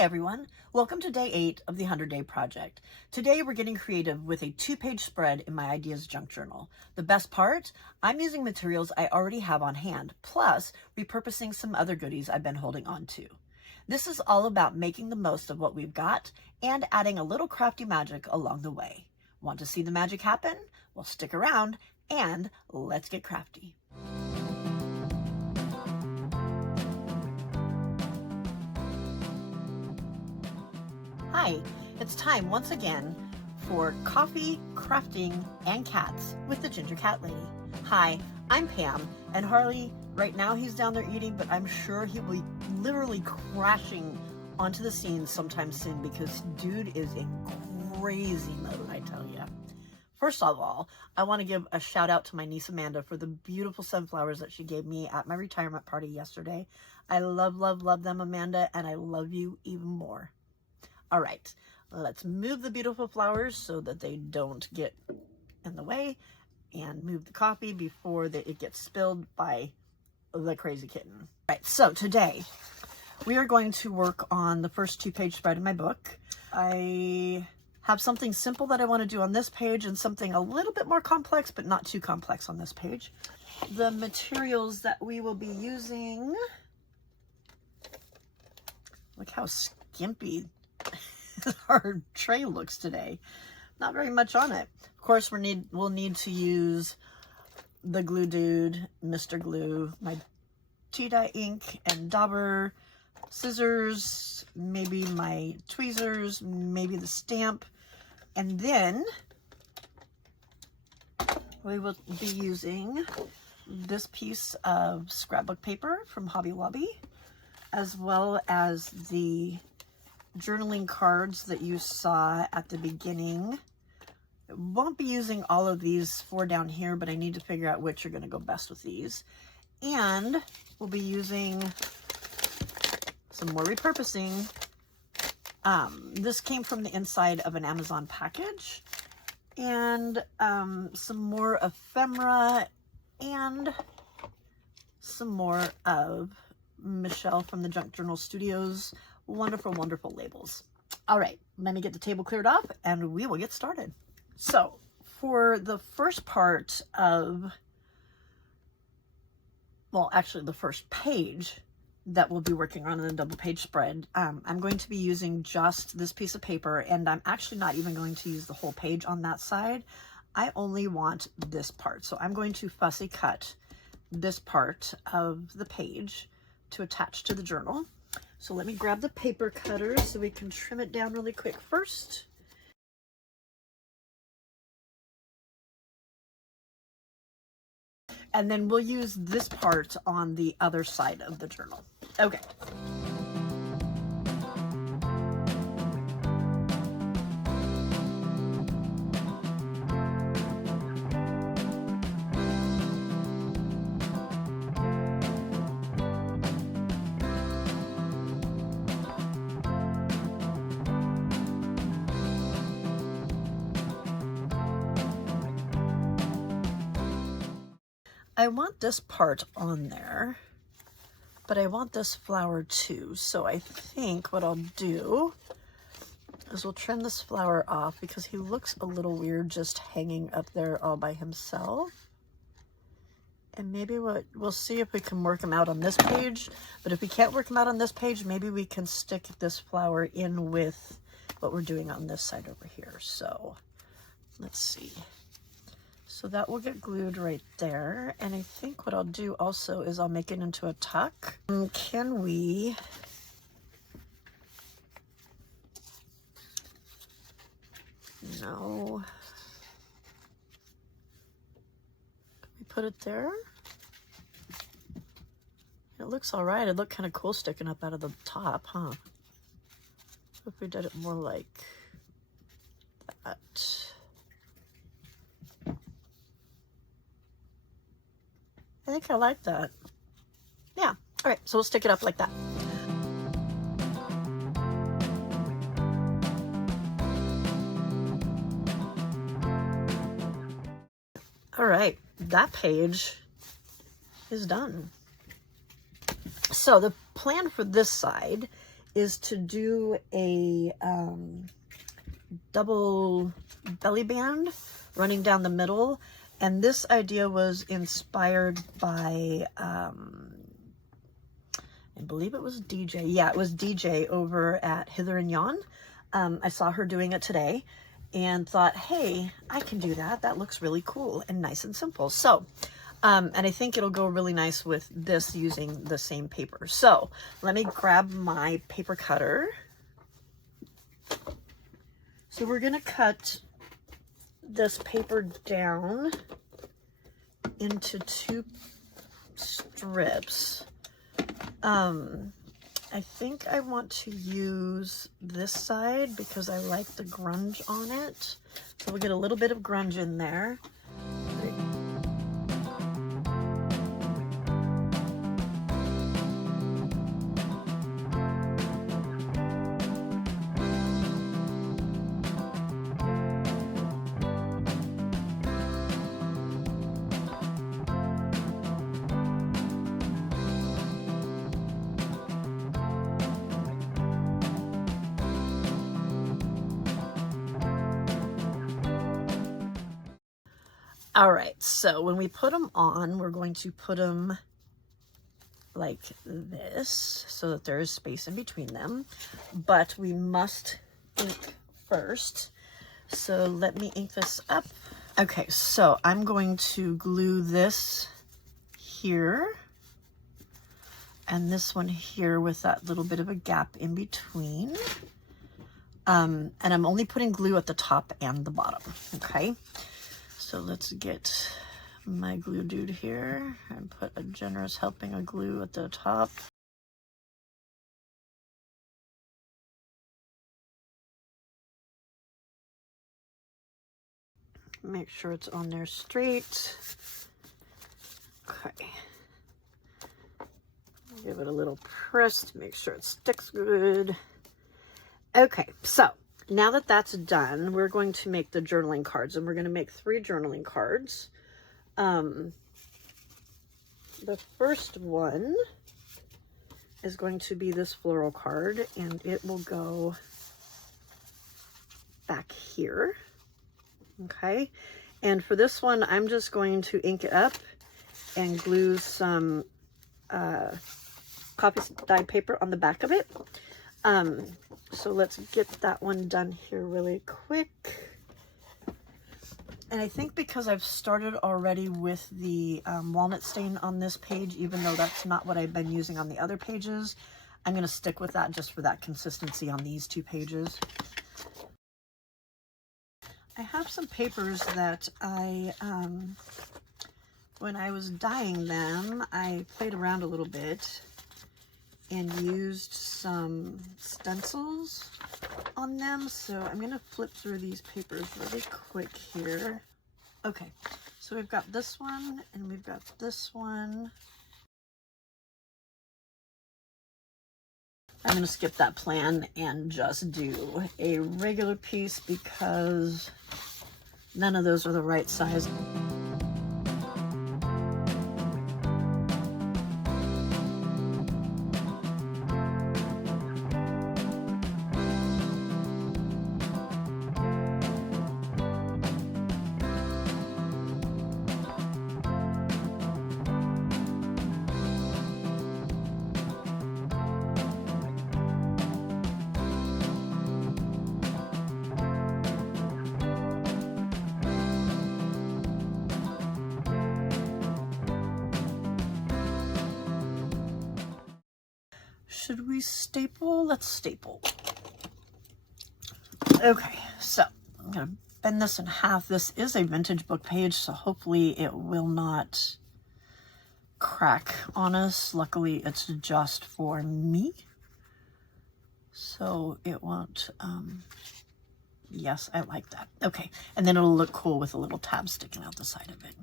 everyone, welcome to day 8 of the 100-Day Project. Today we're getting creative with a 2-page spread in my Ideas Junk Journal. The best part, I'm using materials I already have on hand, plus repurposing some other goodies I've been holding on to. This is all about making the most of what we've got and adding a little crafty magic along the way. Want to see the magic happen? Well, stick around and let's get crafty. Hi, it's time once again for coffee, crafting, and cats with the Ginger Cat Lady. Hi, I'm Pam, and Harley, right now he's down there eating, but I'm sure he will be literally crashing onto the scene sometime soon because dude is in crazy mode, I tell ya. First of all, I want to give a shout out to my niece Amanda for the beautiful sunflowers that she gave me at my retirement party yesterday. I love, love, love them, Amanda, and I love you even more. All right, let's move the beautiful flowers so that they don't get in the way, and move the coffee before it gets spilled by the crazy kitten. All right, so today we are going to work on the first 2-page spread in my book. I have something simple that I want to do on this page and something a little bit more complex, but not too complex on this page. The materials that we will be using, look how skimpy our tray looks today. Not very much on it. Of course, we'll need to use the glue dude, Mr. Glue, my tea dye ink and dauber, scissors, maybe my tweezers, maybe the stamp, and then we will be using this piece of scrapbook paper from Hobby Lobby, as well as the journaling cards that you saw at the beginning. Won't be using all of these 4 down here, but I need to figure out which are going to go best with these. And we'll be using some more repurposing. This came from the inside of an Amazon package, and some more ephemera and some more of Michelle from the Junk Journal Studios wonderful, wonderful labels. All right, let me get the table cleared off and we will get started. So for the first part of, well, actually the first page that we'll be working on in the double page spread, I'm going to be using just this piece of paper, and I'm actually not even going to use the whole page on that side. I only want this part. So I'm going to fussy cut this part of the page to attach to the journal. So let me grab the paper cutter so we can trim it down really quick first. And then we'll use this part on the other side of the journal. Okay. I want this part on there, but I want this flower too. So I think what I'll do is we'll trim this flower off because he looks a little weird just hanging up there all by himself. And maybe we'll see if we can work him out on this page. But if we can't work him out on this page, maybe we can stick this flower in with what we're doing on this side over here. So let's see. So that will get glued right there. And I think what I'll do also is I'll make it into a tuck. Can we... No. Can we put it there? It looks all right. It looked kind of cool sticking up out of the top, huh? If we did it more like that. I think I like that. Yeah. All right. So we'll stick it up like that. All right. That page is done. So the plan for this side is to do a double belly band running down the middle. And this idea was inspired by, I believe it was DJ. Yeah, it was DJ over at Hither and Yon. I saw her doing it today and thought, hey, I can do that. That looks really cool and nice and simple. So, and I think it'll go really nice with this using the same paper. So let me grab my paper cutter. So we're gonna cut this paper down into 2 strips. I think I want to use this side because I like the grunge on it. So we'll get a little bit of grunge in there. All right, so when we put them on, we're going to put them like this so that there is space in between them, but we must ink first. So let me ink this up. Okay, so I'm going to glue this here and this one here with that little bit of a gap in between. And I'm only putting glue at the top and the bottom, okay? So let's get my glue dude here and put a generous helping of glue at the top. Make sure it's on there straight. Okay. Give it a little press to make sure it sticks good. Okay, so now that that's done, we're going to make the journaling cards, and we're going to make 3 journaling cards. The first one is going to be this floral card, and it will go back here. Okay, and for this one, I'm just going to ink it up and glue some copy dyed paper on the back of it. So let's get that one done here really quick. And I think because I've started already with the walnut stain on this page, even though that's not what I've been using on the other pages, I'm going to stick with that just for that consistency on these 2 pages. I have some papers that I, when I was dyeing them, I played around a little bit and used some stencils on them. So I'm going to flip through these papers really quick here. Okay, so we've got this one and we've got this one. I'm going to skip that plan and just do a regular piece because none of those are the right size. Should we staple? Let's staple. Okay, so I'm going to bend this in half. This is a vintage book page, so hopefully it will not crack on us. Luckily, it's just for me, so it won't. Yes, I like that. Okay, and then it'll look cool with a little tab sticking out the side of it.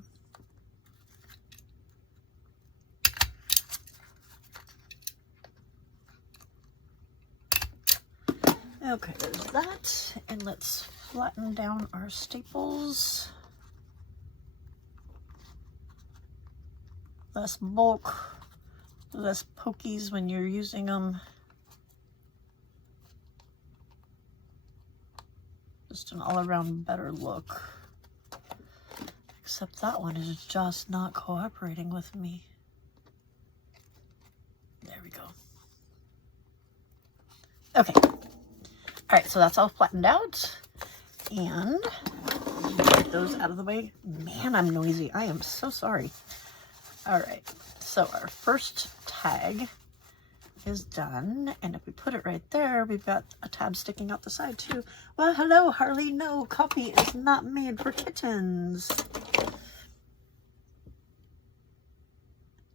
Okay, there's that, and let's flatten down our staples. Less bulk, less pokies when you're using them. just an all-around better look. Except that one is just not cooperating with me. There we go. Okay. All right, so that's all flattened out. And get those out of the way. Man, I'm noisy. I am so sorry. All right, so our first tag is done. And if we put it right there, we've got a tab sticking out the side too. Well, hello, Harley. No, coffee is not made for kittens.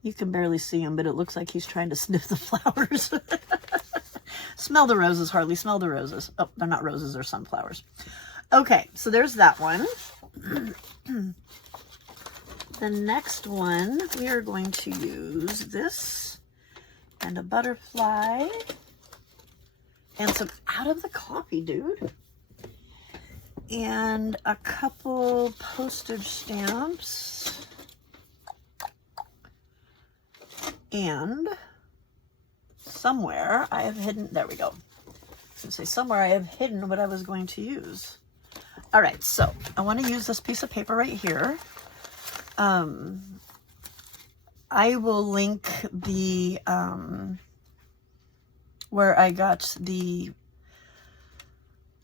You can barely see him, but it looks like he's trying to sniff the flowers. Smell the roses, Harley. Smell the roses. Oh, they're not roses, they're sunflowers. Okay, so there's that one. The next one, we are going to use this and a butterfly and some out of the coffee, dude. And a couple postage stamps. And somewhere I have hidden, there we go. I was going to say somewhere I have hidden what I was going to use. All right, so I want to use this piece of paper right here. I will link the, where I got the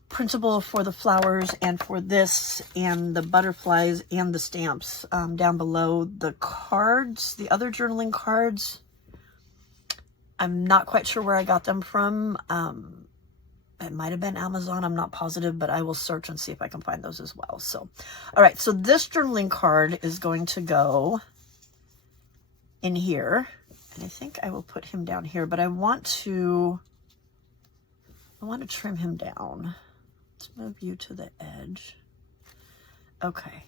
printable for the flowers and for this and the butterflies and the stamps down below. The cards, the other journaling cards, I'm not quite sure where I got them from. It might have been Amazon, I'm not positive, but I will search and see if I can find those as well. So, all right, so this journaling card is going to go in here. And I think I will put him down here, but I want to trim him down. Let's move you to the edge. Okay.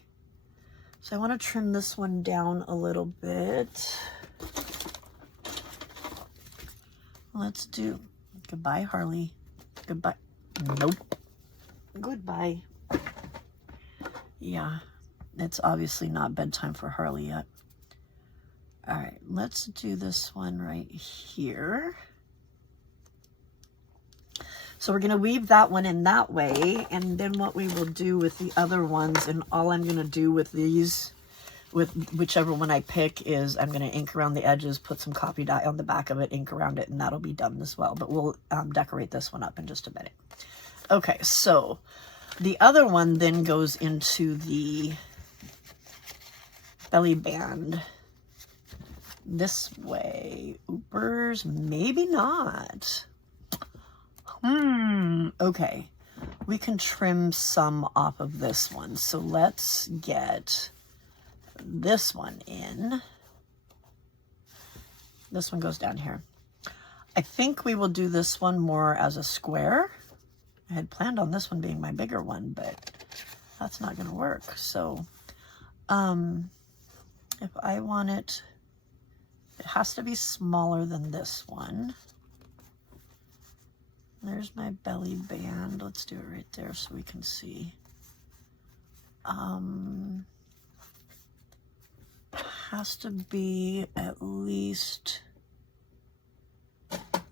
So I want to trim this one down a little bit. Let's do goodbye, Harley. Goodbye. Nope. Goodbye. Yeah, it's obviously not bedtime for Harley yet. All right, let's do this one right here. So we're going to weave that one in that way, and then what we will do with the other ones, and all I'm going to do with these, with whichever one I pick, is I'm going to ink around the edges, put some coffee dye on the back of it, ink around it, and that'll be done as well. But we'll decorate this one up in just a minute. Okay, so the other one then goes into the belly band this way. Oopers, maybe not. Okay, we can trim some off of this one. So let's get this one in. This one goes down here. I think we will do this one more as a square. I had planned on this one being my bigger one, but that's not going to work. So if I want it, it has to be smaller than this one. There's my belly band. Let's do it right there so we can see. Has to be at least,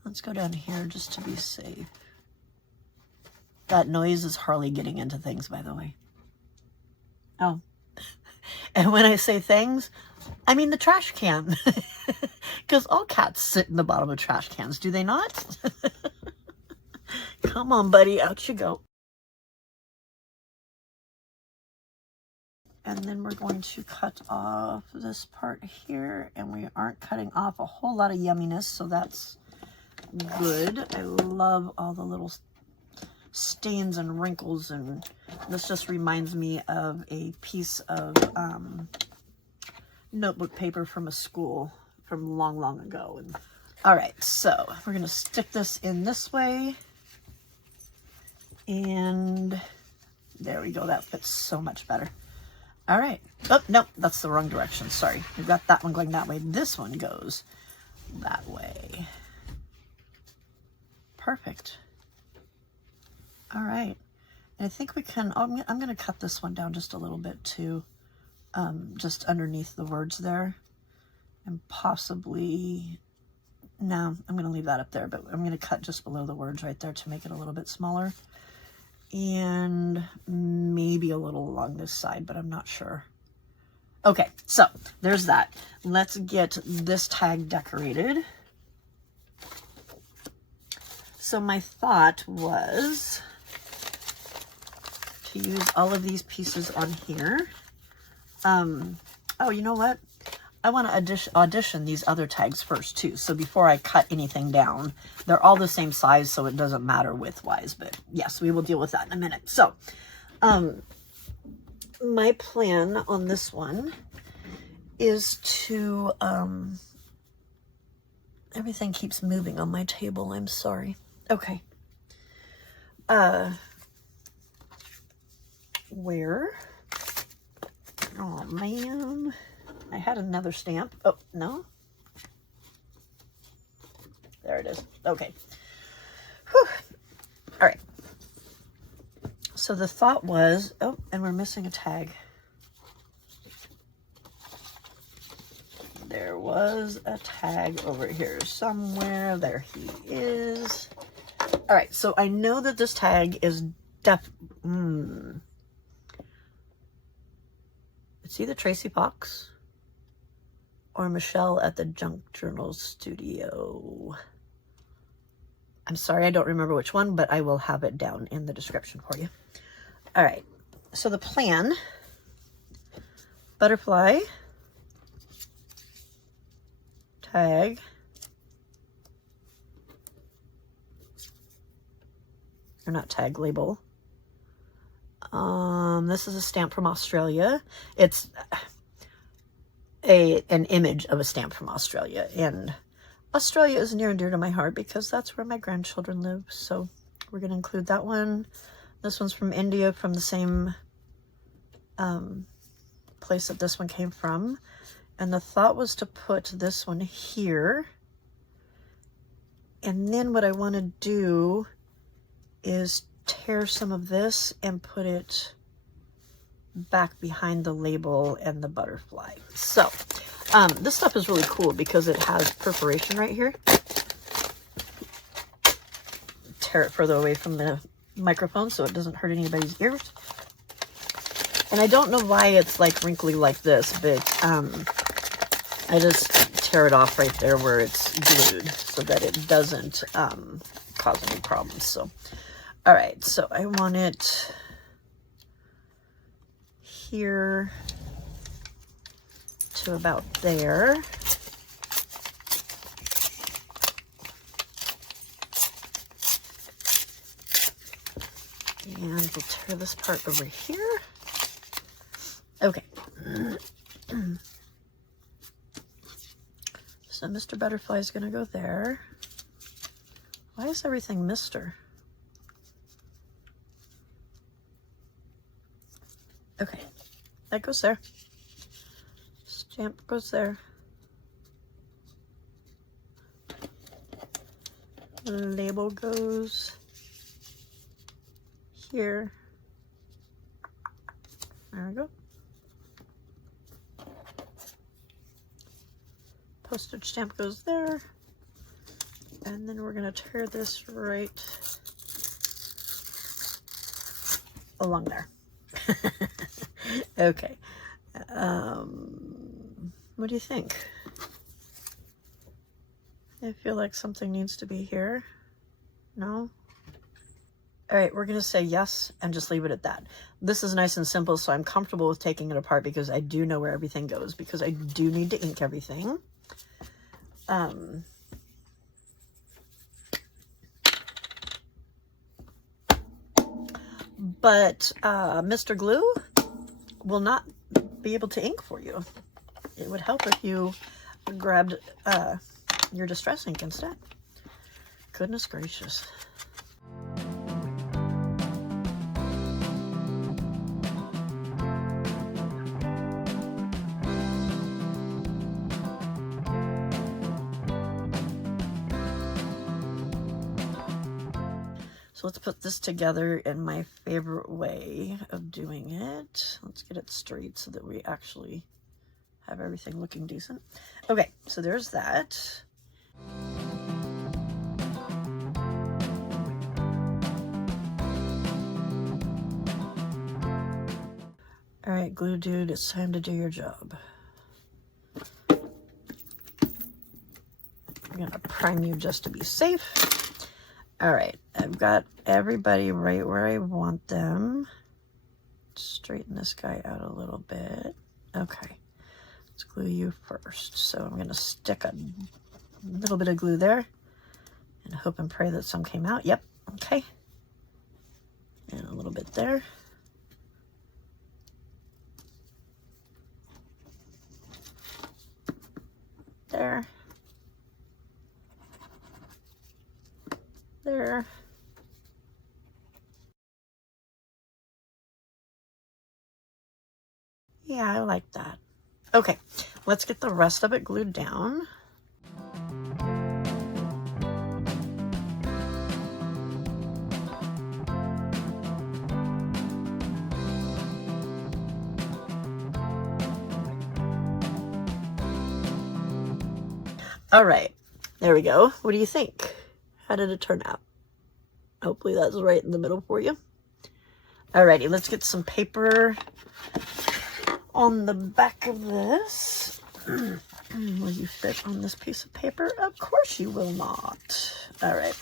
let's go down here just to be safe. That noise is Harley getting into things, by the way. Oh, and when I say things, I mean the trash can. Because all cats sit in the bottom of trash cans, do they not? Come on, buddy, out you go. And then we're going to cut off this part here, and we aren't cutting off a whole lot of yumminess, so that's good. I love all the little stains and wrinkles, and this just reminds me of a piece of notebook paper from a school from long ago. And all right, so we're going to stick this in this way. And there we go. That fits so much better. All right. Oh, no, that's the wrong direction. Sorry. We've got that one going that way. This one goes that way. Perfect. All right. And I think we can, oh, I'm going to cut this one down just a little bit too, just underneath the words there. And possibly, no, I'm going to leave that up there, but I'm going to cut just below the words right there to make it a little bit smaller. and maybe a little along this side, but I'm not sure. Okay, so there's that. Let's get this tag decorated. So my thought was to use all of these pieces on here. Oh, you know what? I want to audition these other tags first too. So before I cut anything down, they're all the same size, so it doesn't matter width-wise. But yes, we will deal with that in a minute. So my plan on this one is to, everything keeps moving on my table. I'm sorry. Okay. Where? Oh man, I had another stamp. Oh, no. There it is. Okay. Whew. All right. So the thought was, oh, and we're missing a tag. There was a tag over here somewhere. There he is. All right, so I know that this tag is it's either Tracy Fox or Michelle at the Junk Journal Studio. I'm sorry, I don't remember which one, but I will have it down in the description for you. All right, so the plan, butterfly, tag, or not tag, label. This is a stamp from Australia. It's an image of a stamp from Australia, and Australia is near and dear to my heart because that's where my grandchildren live. So we're going to include that one. This one's from India, from the same place that this one came from. And the thought was to put this one here. And then what I want to do is tear some of this and put it back behind the label and the butterfly. So this stuff is really cool because it has perforation right here. Tear it further away from the microphone so it doesn't hurt anybody's ears. And I don't know why it's like wrinkly like this, but I just tear it off right there where it's glued so that it doesn't cause any problems. So all right, so I want it here to about there. And we'll tear this part over here. Okay. So Mr. Butterfly is going to go there. Why is everything Mr.? Okay, that goes there. Stamp goes there. Label goes here. There we go. Postage stamp goes there. And then we're going to tear this right along there. Okay. What do you think? I feel like something needs to be here. No? All right, we're going to say yes and just leave it at that. This is nice and simple, so I'm comfortable with taking it apart because I do know where everything goes, because I do need to ink everything. But Mr. Glue will not be able to ink for you. It would help if you grabbed your distress ink instead. Goodness gracious. So let's put this together in my favorite way of doing it. Let's get it straight so that we actually have everything looking decent. Okay, so there's that. right, glue dude, it's time to do your job. I'm gonna prime you just to be safe. All right, I've got everybody right where I want them. Straighten this guy out a little bit. Okay, let's glue you first. So I'm gonna stick a little bit of glue there and hope and pray that some came out. Yep, okay. And a little bit there. There. There. Yeah, I like that. Okay, let's get the rest of it glued down. All right, there we go. What do you think? How did it turn out? Hopefully that's right in the middle for you. Alrighty, let's get some paper on the back of this. Will you fit on this piece of paper? Of course you will not. All right.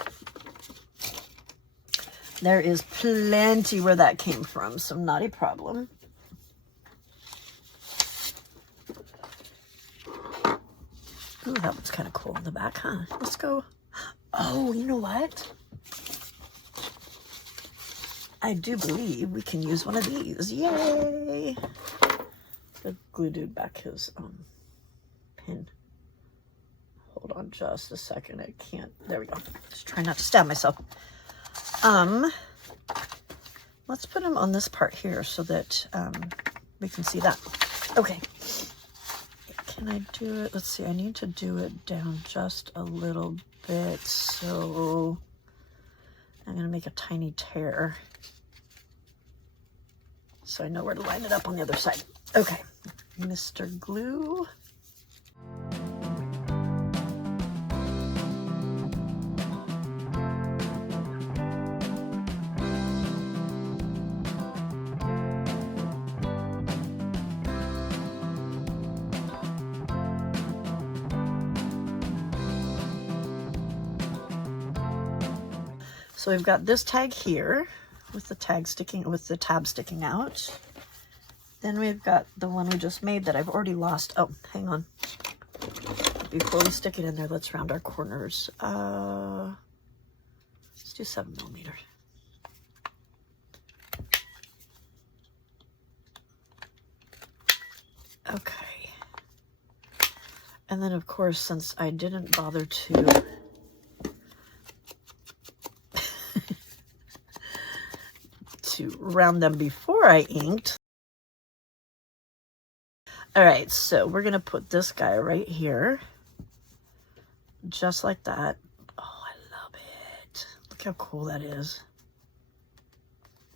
There is plenty where that came from, so not a problem. Ooh, that one's kind of cool in the back, huh? Let's go. Oh, you know what? I do believe we can use one of these. Yay! The glue dude back his pin. Hold on just a second. I can't. There we go. Just try not to stab myself. Let's put him on this part here so that we can see that. Okay. Can I do it? Let's see. I need to do it down just a little bit. So I'm going to make a tiny tear so I know where to line it up on the other side. Okay. Mr. Glue. So we've got this tag here with the tab sticking out. Then we've got the one we just made that I've already lost. Oh, hang on. Before we stick it in there, let's round our corners. Let's do 7mm. Okay. And then of course, since I didn't bother to round them before I inked. All right, so we're gonna put this guy right here, just like that. Oh, I love it. Look how cool that is.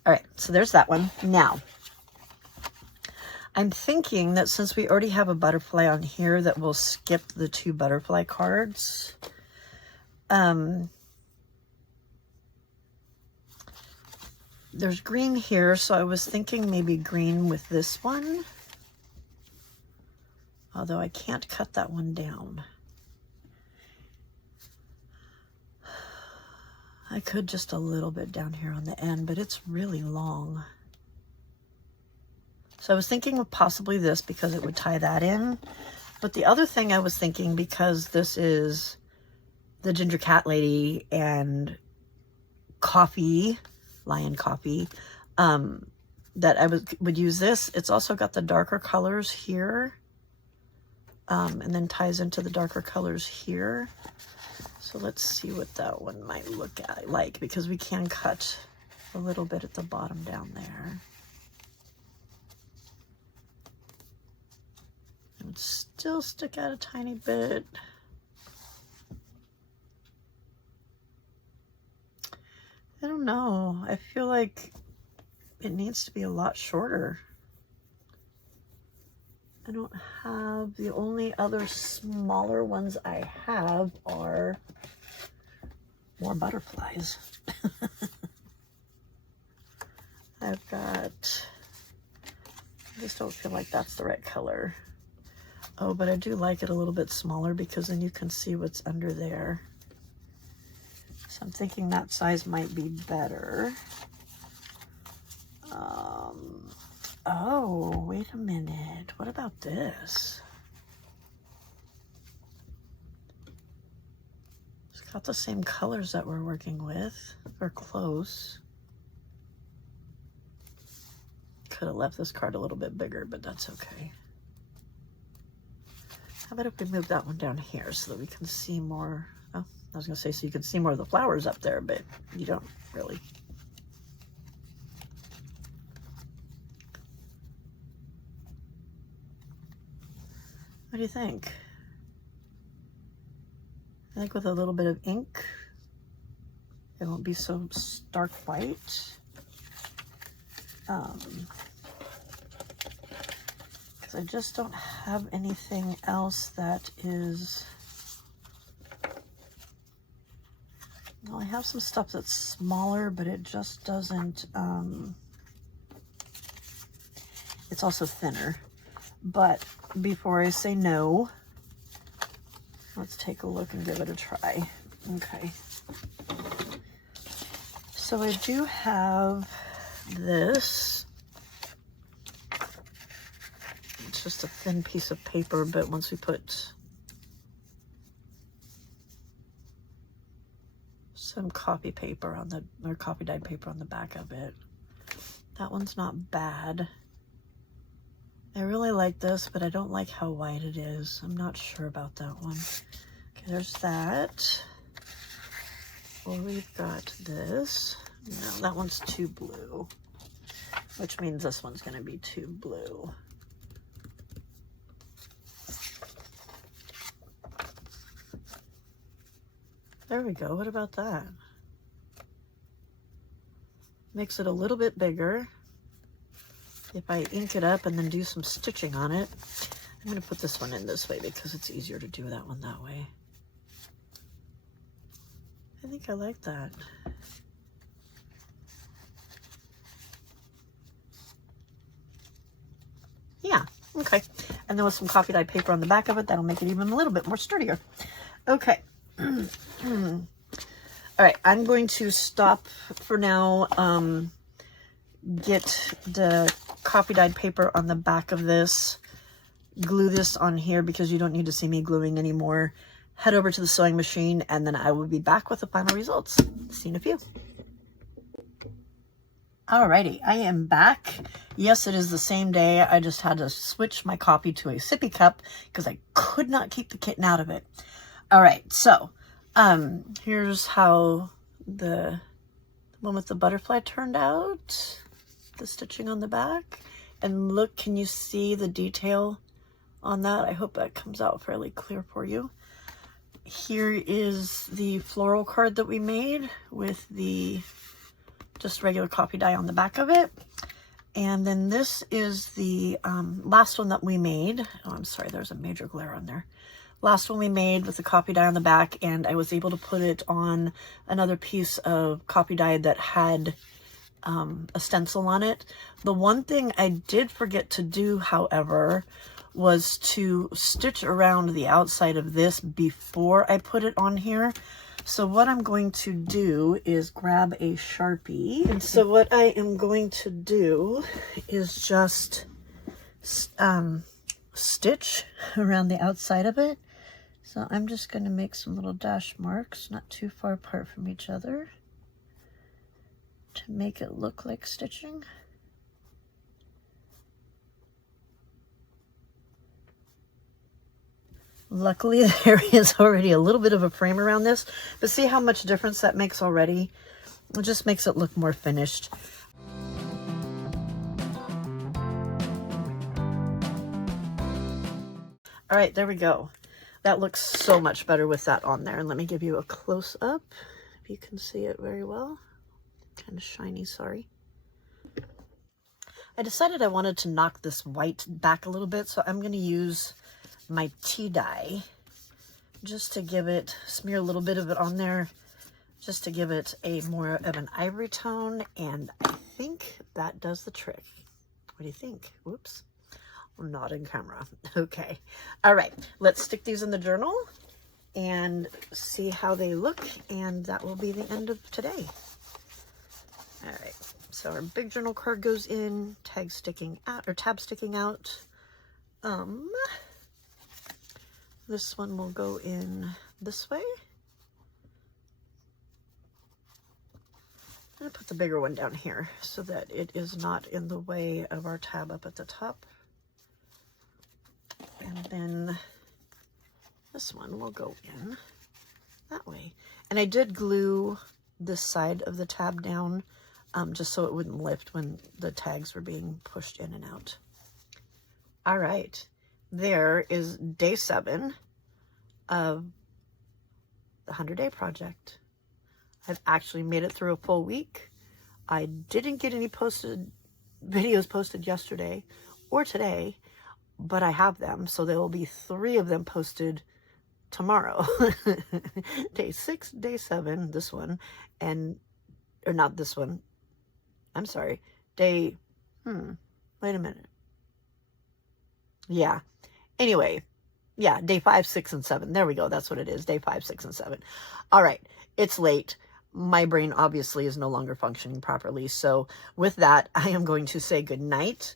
All right, so there's that one. Now, I'm thinking that since we already have a butterfly on here, that we'll skip the 2 butterfly cards. There's green here, so I was thinking maybe green with this one. Although I can't cut that one down. I could just a little bit down here on the end, but it's really long. So I was thinking of possibly this because it would tie that in. But the other thing I was thinking, because this is the Ginger Cat Lady and coffee, Lion Coffee, that I would use this. It's also got the darker colors here, and then ties into the darker colors here. So let's see what that one might look like, because we can cut a little bit at the bottom down there. It would still stick out a tiny bit. I don't know. I feel like it needs to be a lot shorter. I don't have, the only other smaller ones I have are more butterflies. I've got just don't feel like that's the right color. Oh, but I do like it a little bit smaller because then you can see what's under there. So I'm thinking that size might be better. Oh, wait a minute. What about this? It's got the same colors that we're working with, or close. Could have left this card a little bit bigger, but that's okay. How about if we move that one down here so that we can see more? Oh, I was gonna say so you can see more of the flowers up there, but you don't really. What do you think? I think with a little bit of ink, it won't be so stark white. Because I just don't have anything else that is... Well, I have some stuff that's smaller, but it just doesn't... It's also thinner. But before I say no, let's take a look and give it a try. Okay. So I do have this. It's just a thin piece of paper, but once we put some copy paper on the, or copy dyed paper on the back of it, that one's not bad. I really like this, but I don't like how white it is. I'm not sure about that one. Okay, there's that. Well, we've got this. No, that one's too blue, which means this one's going to be too blue. There we go. What about that? Makes it a little bit bigger. If I ink it up and then do some stitching on it, I'm going to put this one in this way because it's easier to do that one that way. I think I like that. Yeah, okay. And then with some copy dyed paper on the back of it, that'll make it even a little bit more sturdier. Okay. All right, I'm going to stop for now. Get the copy dyed paper on the back of this, glue this on here because you don't need to see me gluing anymore. Head over to the sewing machine and then I will be back with the final results. See you in a few. Alrighty, I am back. Yes, it is the same day. I just had to switch my copy to a sippy cup because I could not keep the kitten out of it. All right, so here's how the one with the butterfly turned out. The stitching on the back, and look, can you see the detail on that? I hope that comes out fairly clear for you. Here is the floral card that we made with the just regular copy dye on the back of it. And then this is the last one that we made. Oh, I'm sorry, there's a major glare on there. Last one we made with the copy dye on the back, and I was able to put it on another piece of copy dye that had a stencil on it. The one thing I did forget to do, however, was to stitch around the outside of this before I put it on here. So what I'm going to do is grab a Sharpie. And so what I am going to do is just stitch around the outside of it. So I'm just going to make some little dash marks, not too far apart from each other, to make it look like stitching. Luckily, there is already a little bit of a frame around this, but see how much difference that makes already? It just makes it look more finished. All right, there we go. That looks so much better with that on there. And let me give you a close-up, if you can see it very well. Kind of shiny, sorry. I decided I wanted to knock this white back a little bit, so I'm going to use my tea dye just to give it, smear a little bit of it on there, just to give it a more of an ivory tone, and I think that does the trick. What do you think? Whoops. not in camera. Okay. All right. Let's stick these in the journal and see how they look. And that will be the end of today. All right. So our big journal card goes in, tag sticking out, or tab sticking out. This one will go in this way. I'm going to put the bigger one down here so that it is not in the way of our tab up at the top. And then this one will go in that way. And I did glue this side of the tab down just so it wouldn't lift when the tags were being pushed in and out. All right, there is day 7 of the 100-day project. I've actually made it through a full week. I didn't get any videos posted yesterday or today, but I have them, so there will be 3 of them posted tomorrow. Day 6, day 7, this one, or not this one. I'm sorry. Wait a minute. Yeah. Anyway, yeah, day 5, 6, and 7. There we go. That's what it is. Day 5, 6, and 7. All right. It's late. My brain obviously is no longer functioning properly. So with that, I am going to say good night.